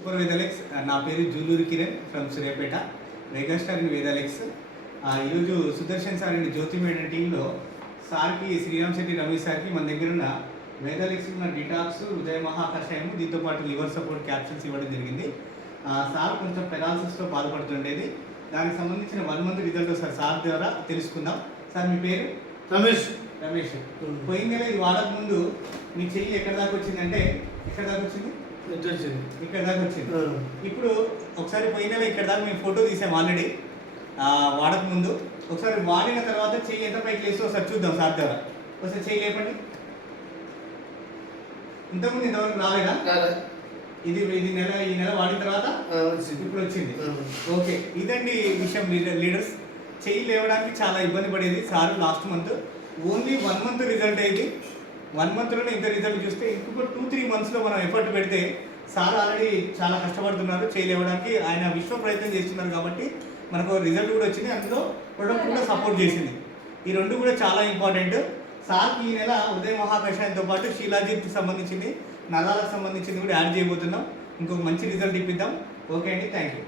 Super వేదాలెక్స్. నా పేరు Juluri Kiran from Suryapet, megastar in వేదాలెక్స్. ఈరోజు Sudarshan sir and Jyoti madam టీంలో సార్కి, శ్రీరామ్ శెట్టి రమేష్ సార్కి మన దగ్గర ఉన్న వేదాలెక్స్ ఉన్న డిటాక్స్, హృదయ మహాకషాయము, దీంతోపాటు లివర్ సపోర్ట్ క్యాప్సూల్స్ ఇవ్వడం జరిగింది. సార్ కొంచెం పెరాలసిస్తో బాధపడుతుండేది. దానికి సంబంధించిన 1 మంత్ రిజల్ట్ సార్ ద్వారా తెలుసుకుందాం. సార్ మీ పేరు? రమేష్. పోయిన నెల ఇది వాడక ముందు మీ చెయ్యి ఎక్కడ దాకా వచ్చిందంటే ఎక్కడ దాకా వచ్చింది? ఇక్కడ దాకా వచ్చింది. ఇప్పుడు ఒకసారి పోయిన నెల ఇక్కడ దాకా మేము ఫోటో తీసాము ఆల్రెడీ వాడక ముందు. ఒకసారి వాడిన తర్వాత చెయ్యి ఎంత పైకి లేస్తే ఒకసారి చూద్దాం సార్ ద్వారా. ఒకసారి చెయ్యి లేపండి. ఇంతకుముందు ఇంతవరకు రాలేదా? ఇది ఈ నెల వాడిన తర్వాత ఇప్పుడు వచ్చింది. ఓకే, ఇదండి విషయం. లీడర్స్ చెయ్యి లేవడానికి చాలా ఇబ్బంది పడేది sir last month. Only 1 month result అయింది. 1 మంత్లోనే ఇంత రిజల్ట్ చూస్తే ఇంకొక 2-3 మంత్స్లో మనం ఎఫర్ట్ పెడితే సార్ ఆల్రెడీ చాలా కష్టపడుతున్నారు చెయ్యి లేవడానికి. ఆయన విశ్వ ప్రయత్నం చేస్తున్నారు కాబట్టి మనకు రిజల్ట్ కూడా వచ్చింది. అందులో ప్రొడక్ట్ కూడా సపోర్ట్ చేసింది. ఈ 2 కూడా చాలా ఇంపార్టెంట్. సార్కి ఈ నెల హృదయ మహాకషాయంతో పాటు శీలాజిత్కి సంబంధించింది, నరాలకు సంబంధించింది కూడా యాడ్ చేయబోతున్నాం. ఇంకొక మంచి రిజల్ట్ ఇప్పిద్దాం. ఓకే అండి, థ్యాంక్ యూ.